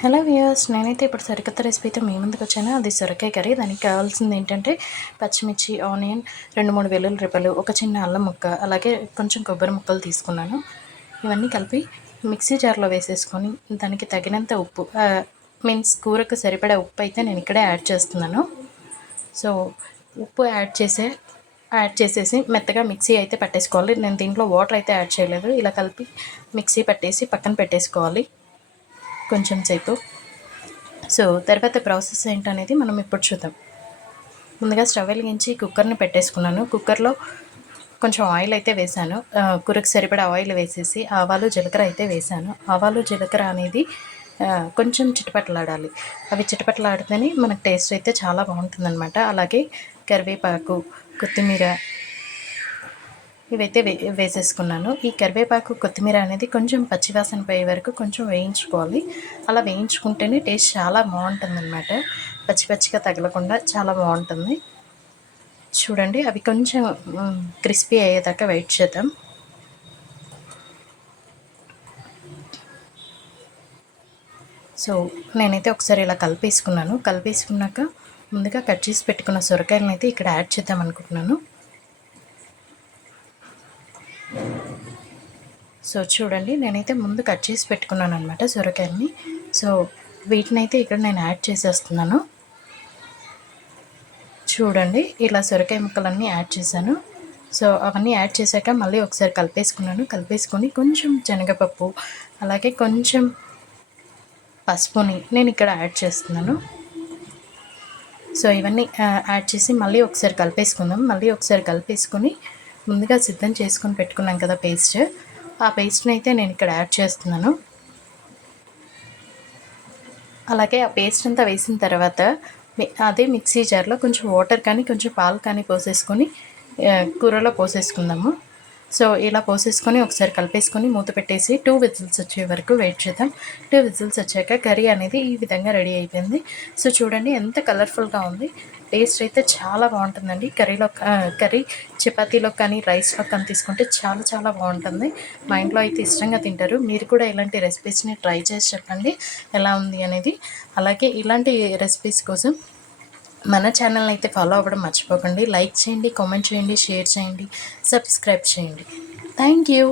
Hello viewers, నేనైతే ఇప్పుడు సరికొత్త రెసిపీతో మీ ముందుకు వచ్చాను. అది సొరకాయ కర్రీ. దానికి కావాల్సింది ఏంటంటే పచ్చిమిర్చి, ఆనియన్, 2-3 వెల్లుల్లి రెబ్బలు, ఒక చిన్న అల్లం ముక్క, అలాగే కొంచెం కొబ్బరి ముక్కలు తీసుకున్నాను. ఇవన్నీ కలిపి మిక్సీ జార్లో వేసేసుకొని దానికి తగినంత ఉప్పు, మీన్స్ కూరకు సరిపడా ఉప్పు అయితే నేను ఇక్కడే యాడ్ చేస్తున్నాను. సో ఉప్పు యాడ్ చేసేసి మెత్తగా మిక్సీ అయితే పట్టేసుకోవాలి. నేను దీంట్లో వాటర్ అయితే యాడ్ చేయలేదు. ఇలా కలిపి మిక్సీ పట్టేసి పక్కన పెట్టేసుకోవాలి కొంచెం సేపు. సో తర్వాత ప్రాసెస్ ఏంటనేది మనం ఇప్పుడు చూద్దాం. ముందుగా స్టవ్ వెలిగించి కుక్కర్ని పెట్టేసుకున్నాను. కుక్కర్లో కొంచెం ఆయిల్ అయితే వేసాను. కూరకు సరిపడా ఆయిల్ వేసేసి ఆవాలు జీలకర్ర అయితే వేసాను. ఆవాలు జీలకర్ర అనేది కొంచెం చిటపటలాడాలి. అవి చిటపటలాడితేనే మనకు టేస్ట్ అయితే చాలా బాగుంటుందన్నమాట. అలాగే కరివేపాకు, కొత్తిమీర ఇవైతే వేసేసుకున్నాను. ఈ కరివేపాకు, కొత్తిమీర అనేది కొంచెం పచ్చివాసన పోయే వరకు కొంచెం వేయించుకోవాలి. అలా వేయించుకుంటేనే టేస్ట్ చాలా బాగుంటుందన్నమాట. పచ్చి పచ్చిగా తగలకుండా చాలా బాగుంటుంది. చూడండి, అవి కొంచెం క్రిస్పీ అయ్యేదాకా వెయిట్ చేద్దాం. సో నేనైతే ఒకసారి ఇలా కలిపేసుకున్నాక ముందుగా కట్ చేసి పెట్టుకున్న సొరకాయలను అయితే ఇక్కడ యాడ్ చేద్దాం అనుకుంటున్నాను. సో చూడండి, నేనైతే ముందు కట్ చేసి పెట్టుకున్నాను అనమాట సొరకాయని. సో వీటిని అయితే ఇక్కడ నేను యాడ్ చేసేస్తున్నాను. చూడండి, ఇలా సొరకాయ ముక్కలన్నీ యాడ్ చేశాను. సో అవన్నీ యాడ్ చేశాక మళ్ళీ ఒకసారి కలిపేసుకొని కొంచెం శనగపప్పు, అలాగే కొంచెం పసుపుని నేను ఇక్కడ యాడ్ చేస్తున్నాను. సో ఇవన్నీ యాడ్ చేసి మళ్ళీ ఒకసారి కలిపేసుకొని ముందుగా సిద్ధం చేసుకొని పెట్టుకున్నాం కదా పేస్ట్, ఆ పేస్ట్ని అయితే నేను ఇక్కడ యాడ్ చేస్తున్నాను. అలాగే ఆ పేస్ట్ అంతా వేసిన తర్వాత అదే మిక్సీ జార్లో కొంచెం వాటర్ కానీ కొంచెం పాలు కానీ పోసేసుకొని కూరలో పోసేసుకుందాము. సో ఇలా పోసేసుకొని ఒకసారి కలిపేసుకొని మూత పెట్టేసి 2 విజిల్స్ వచ్చే వరకు వెయిట్ చేద్దాం. 2 విజిల్స్ వచ్చాక కర్రీ అనేది ఈ విధంగా రెడీ అయిపోయింది. సో చూడండి, ఎంత కలర్ఫుల్గా ఉంది. టేస్ట్ అయితే చాలా బాగుంటుందండి. కర్రీ చపాతీలో కానీ రైస్లో కానీ తీసుకుంటే చాలా చాలా బాగుంటుంది. మా ఇంట్లో అయితే ఇష్టంగా తింటారు. మీరు కూడా ఇలాంటి రెసిపీస్ని ట్రై చేసి చెప్పండి ఎలా ఉంది అనేది. అలాగే ఇలాంటి రెసిపీస్ కోసం మన ఛానల్ని అయితే ఫాలో అవ్వడం మర్చిపోకండి. లైక్ చేయండి, కామెంట్ చేయండి, షేర్ చేయండి, సబ్స్క్రైబ్ చేయండి. Thank you.